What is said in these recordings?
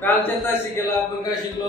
कालच्या तासिकेला आपण काय शिकलो?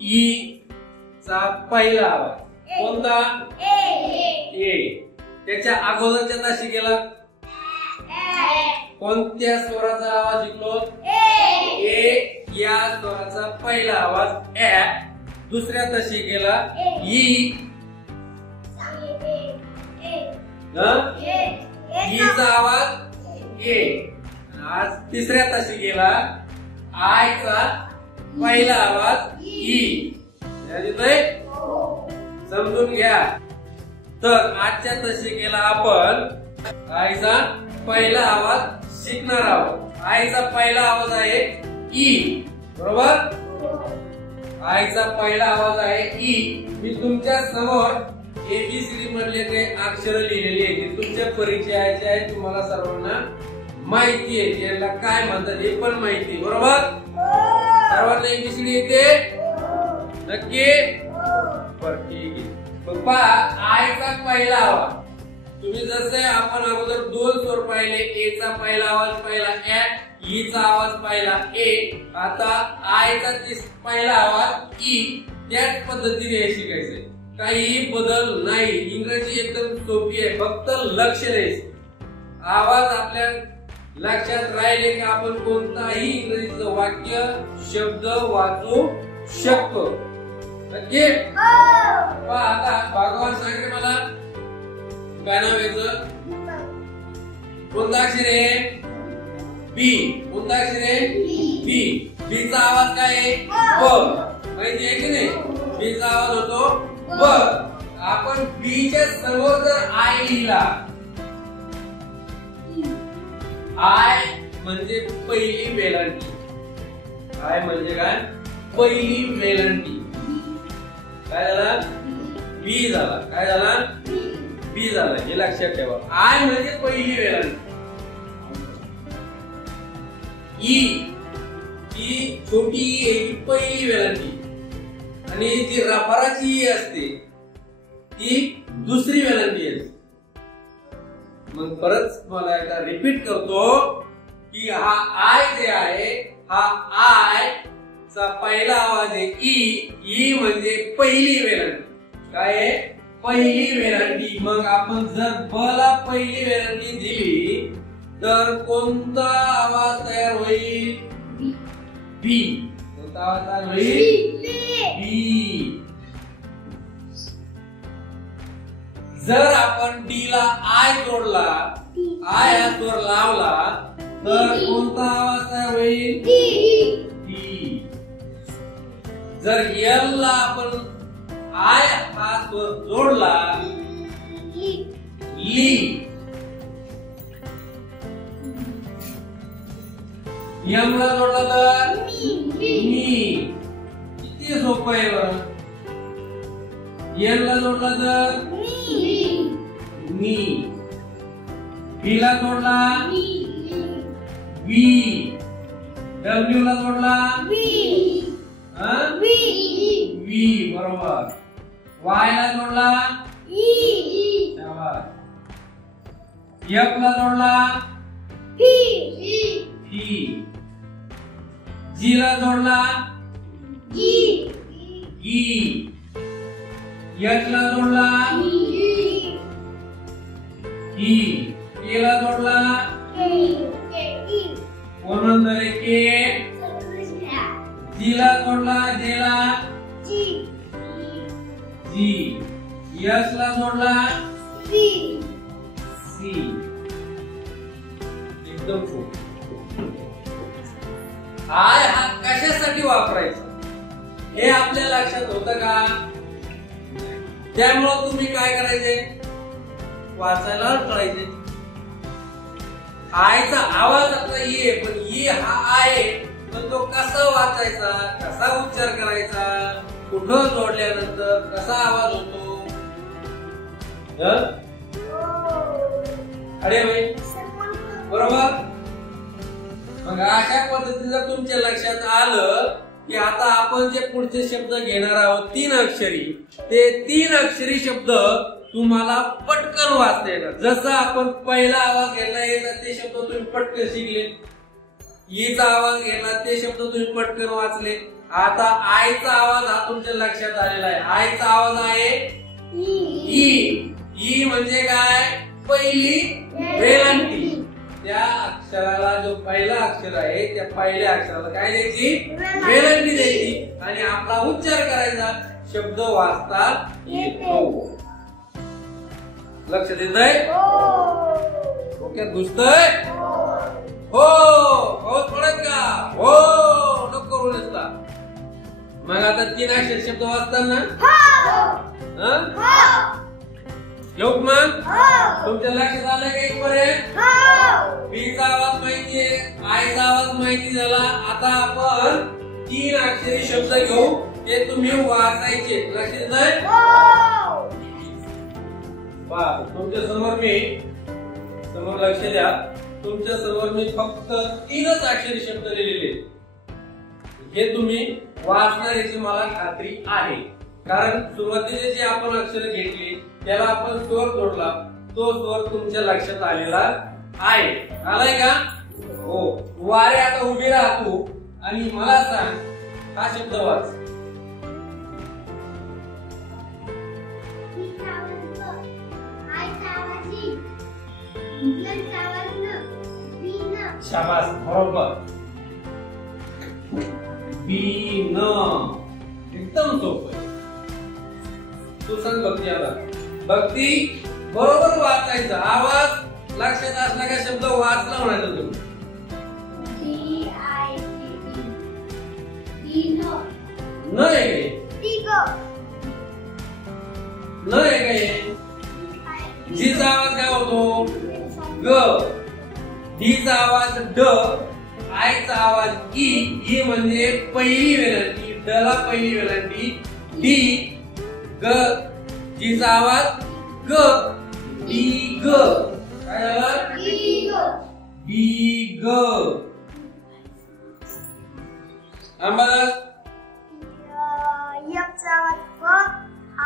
ई चा पहिला आवाज कोणता? ए. त्याच्या अगोदरच्या तासिकेला कोणत्या स्वराचा आवाज शिकलो? ए. या स्वराचा पहिला आवाज ए. दुसऱ्या तासिकेला ई चा आवाज ए. आज तिसऱ्या तासिकेला आय चा पहिला आवाज ई. समजून घ्या. तर आजच्या तासिकेला आपण आयचा पहिला आवाज शिकणार आहोत. आयचा पहिला आवाज आहे ई. बरोबर? आयचा पहिला आवाज आहे ई. मी तुमच्या समोर एबीसीडी मधले काही अक्षर लिहिलेली आहेत, तुमच्या परिचयाचे आहे, तुम्हाला सर्वांना माहिती आहे. याला काय म्हणतात हे पण माहिती. बरोबर? सर्वांना एबीसीडी येते? नक्की? बरं, ठीक आहे. मग पहा, आयचा पहिला आवाज तुम्ही जसे आपण अगोदर दोन स्वर पाहिले, ए चा पहिला आवाज पाहिला ए, ई चा आवाज पाहिला ए. आता आयचा पहिला आवाज ई. त्याच पद्धतीने हे शिकायचंय. काही बदल नाही. इंग्रजी एकदम सोपी आहे, फक्त लक्ष द्यायचं. आवाज आपल्या लक्षात राहिले की आपण कोणताही इंग्रजीचं वाक्य शब्द वाचू शकतो. नक्की? आता भगवान सांगे मला काय नाव याचं? कोणता अक्षर आहे? बी. कोणता अक्षर आहे? बी. बी चा आवाज काय आहे? ब. माहिती आहे की नाही? बी चा आवाज होतो ब. आपण बी च्या समोर जर आय लिहिला, आय म्हणजे पहिली वेलांटी. आय म्हणजे काय? पहिली वेलांटी. काय झाला? बी झाला. काय झाला? बी झाला. हे लक्षात ठेवा. आय म्हणजे पहिली वेलांटी. ई छोटी ई पहिली वेलांटी आणि जी रफाराची ई असते ती दुसरी वेलांटी असते. मग परत मला एकदा रिपीट करतो की हा आय जे आहे, हा आय चा पहिला आवाज आहे ई. ई म्हणजे पहिली वेलांटी. काय आहे? पहिली वेलांटी. मग आपण जर ब ला पहिली वेलांटी दिली तर कोणता आवाज तयार होईल? बी. कोणता आवाज तयार होईल? बी. जर आपण डी ला आय जोडला, आय हा स्वर लावला तर कोणता आवाज तयार होईल? डी. जर एल ला आपण आय हा स्वर जोडला, ली. एम ला जोडला तर मी. किती सोपं आहे बरं. एन ला जोडला तर मी. बी ला जोडला बी. डब्ल्यू ला जोडला वी. बरोबर. वाय ला जोडला एफ ला जोडला ही. जी ला जोडला गी. एच ला जोडला ही. के ला जोडला कोणंतर के. जी ला जोडला जेला जी. एस ला जोडला सी. एकदम सोपं. आय हा कशासाठी वापरायचा हे आपल्या लक्षात होतं का? त्यामुळे तुम्ही काय करायचे? वाचायला कळायचे. आयचा आवाज आपला ये, पण ये हा आहे, पण तो कसा वाचायचा, कसा उच्चार करायचा, कुठं जोडल्यानंतर कसा आवाज होतो? अरे भाई बरोबर. मग अशा पद्धतीने जर तुमच्या लक्षात आलं की आता आपण जे पुढचे शब्द घेणार आहोत 3 अक्षरी, ते 3 अक्षरी शब्द तुम्हाला पटकन वाचता येणार. जसं आपण पहिला आवाज घेतला ते शब्द तुम्ही पटकन शिकले, ईचा आवाज घेतला ते शब्द तुम्ही पटकन वाचले. आता आयचा आवाज हा तुमच्या लक्षात आलेला आहे. आयचा आवाज आहे ई. ई म्हणजे काय? पहिली वेलांटी. त्या अक्षराला जो पहिला अक्षर आहे त्या पहिल्या अक्षराला काय द्यायची? वेलांटी द्यायची आणि आपला उच्चार करायचा. शब्द वाचता येतो. लक्षात येतंय? डोक्यात घुसतंय? हो. पाऊस पडत का? हो. नको करू नसता. मग आता 3 अक्षर शब्द वाचताना येऊ मग तुमच्या लक्षात आलं का इथपर्यंत? बीचा आवाज माहितीये, आयचा आवाज माहिती झाला. आता आपण 3 अक्षरी शब्द घेऊ. ते तुम्ही वाचायचे. लक्षात येतंय? तुमच्या समोर लक्ष द्या. तुमच्या समोर मी फक्त 3च अक्षरी शब्द लिहिलेले. हे तुम्ही वाचणार याची मला खात्री आहे. कारण सुरुवातीचे जे आपण अक्षर घेतली त्याला आपण स्वर जोडला. तो स्वर तुमच्या लक्षात आलेला आहे. आलाय का? हो. वारे आता उभी राहा तू आणि मला सांग हा शब्द वाच. शाबास. बरोबर. बीन. एकदम सोपं. तू सांग भक्ती. आता भक्ती बरोबर वाचायचा. आवाज लक्षात असला का शब्द वाचला म्हणायचा तुम्ही. न आहे काय? जीचा आवाज काय होतो? ग. डीचा आवाज ड. आयचा आवाज ई. ई म्हणजे पहिली वेलांटी. ड ला पहिली वेलांटी डी. ग. जीचा आवाज ग. डी ग. काय झालं? डी ग. अंबादास. यचा आवाज ग.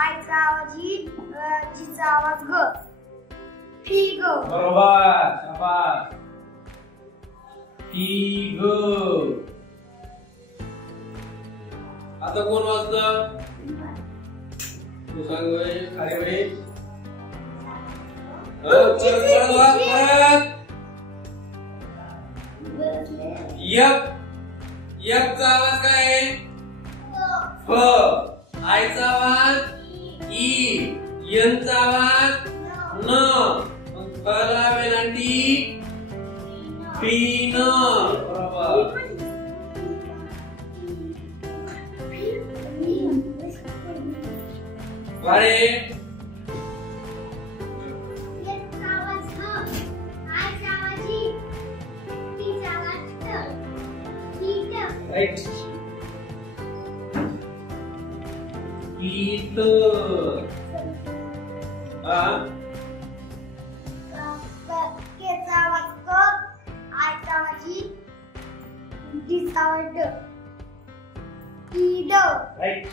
आयचा आवाज ई. जीचा आवाज ग. फी ग. बरोबर. शाबास. फी ग. आता कोण वाचतं? तू सांग बाई. अरे बाई. परत. यचा आवाज काय आहे? फ. आयचा आवाज ई. यंचा आवाज न. फला वेलांटी पीन. बरोबर. वारे. राईट. ईट. राईट.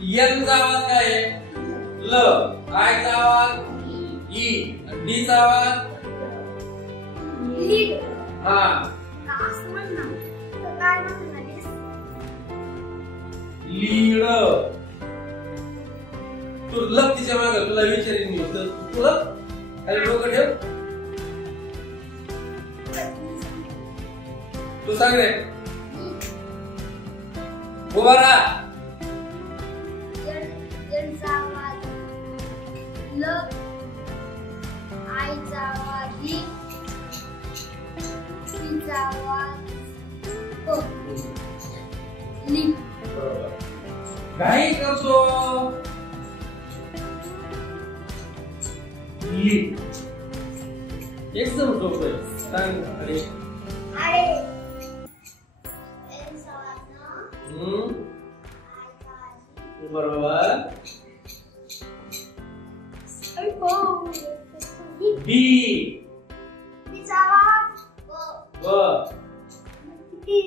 यचा आवाज काय आहे? ल. आयचा आवाज ई. डीचा आवाज लीड. हा. लीड. तू लप तिच्या मागे. तुला विचारेन मी. तुला खाली डोकं ठेव. तू सांग रे. उभा राहा. यचा आवाज ल. आयचा आवाज ई. जीचा आवाज ग. ली. घाई करतो. ली. एकदम सोपं आहे. सांग. अरे बरोबर. बी. बीचा आवाज ब. ली.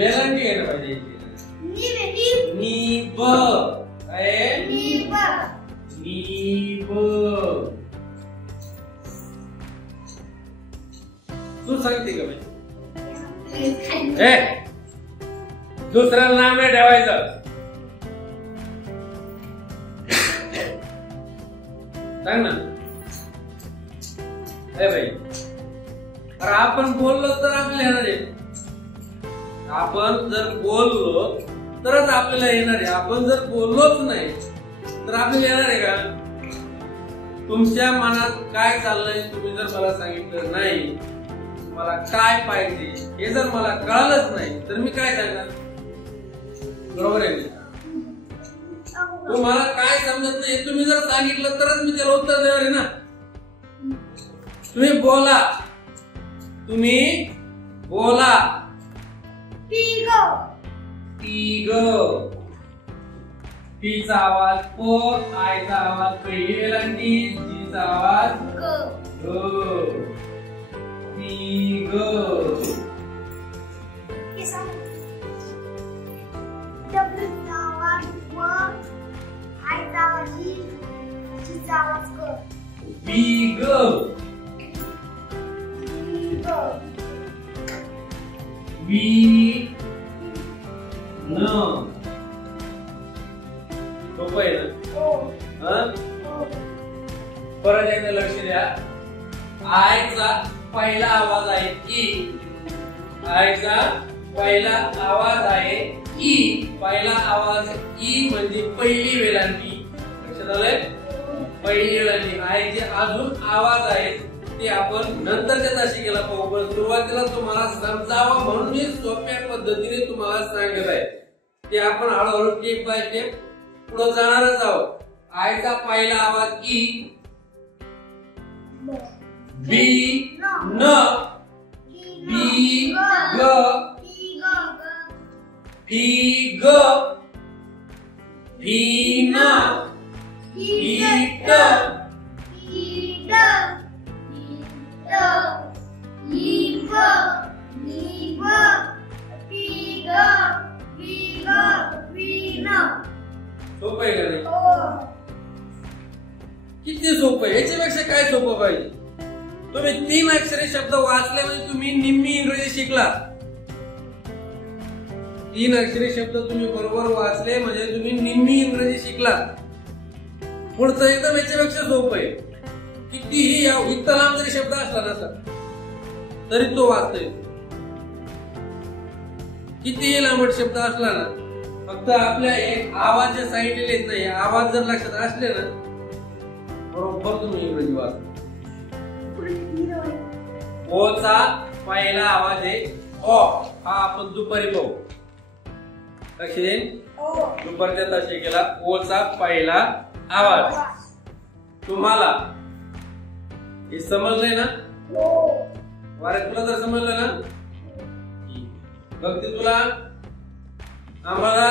वेलांटी आहे ना पाहिजे. निब काय निब निब. तू सांगते का भाई? दुसऱ्याला नाव नाही ठेवायचं. सांग ना. भाई अरे आपण बोललो तर आपल्याला येणार आहे. आपण जर बोललो तरच आपल्याला येणार आहे. आपण जर बोललोच नाही तर आपल्याला येणार आहे का? तुमच्या मनात काय चाललंय तुम्ही जर मला सांगितलं नाही, मला काय पाहिजे हे जर मला कळलंच नाही तर मी काय सांगणार? बरोबर आहे. तुम्हाला काय समजत नाही तुम्ही जर सांगितलं तरच मी त्याला उत्तर देणार आहे ना. तुम्ही बोला. तुम्ही बोला. Pig pig. पीचा आवाज प, आयचा आवाज पहिली वेलांटी, जीचा आवाज ग. पिग. डब्ल्यूचा आवाज व, आयचा आवाज ई, जीचा आवाज ग. बिग. बी न. सोपं आहे ना? परत एकदा लक्ष द्या. आयचा पहिला आवाज आहे ई. आयचा पहिला आवाज आहे ई. पहिला आवाज ई म्हणजे पहिली वेलांटी. लक्षात आलंय? पहिली वेलांटी. आयचे अजून आवाज आहेत ते आपण नंतरच्या तासिकेला पाहू. पण सुरुवातीला तुम्हाला समजावं म्हणून मी सोप्या पद्धतीने तुम्हाला सांगत आहे. ते आपण हळूहळू स्टेप बाय स्टेप पुढे जाणारच आहोत. आयचा पहिला आवाज ई. बी न. बी ग. फी ग. फी न. फी ट. सोपं आहे का नाही? किती सोपं आहे. याच्यापेक्षा काय सोपं पाहिजे? तुम्ही 3 अक्षरी शब्द वाचले म्हणजे तुम्ही निम्मी इंग्रजी शिकला. 3 अक्षरी शब्द तुम्ही बरोबर वाचले म्हणजे तुम्ही निम्मी इंग्रजी शिकला. पुढचं एकदम याच्यापेक्षा सोपं आहे. कितीही इतका लांब जरी शब्द असला नसला तरी तो वाचतोय. कितीही लांबट शब्द असला ना, फक्त आपल्या एक आवाज जे सांगितलेले नाही, आवाज जर लक्षात असले ना बरोबर तुम्ही इंग्रजी वाचता. ओचा पहिला आवाज आहे ओ. हा आपण दुपारी पाहू. लक्ष देईन. दुपारच्या तासिकेला ओचा पहिला आवाज. तुम्हाला हे समजलंय ना? वारे तुला तर समजलं ना? बघते तुला आम्हाला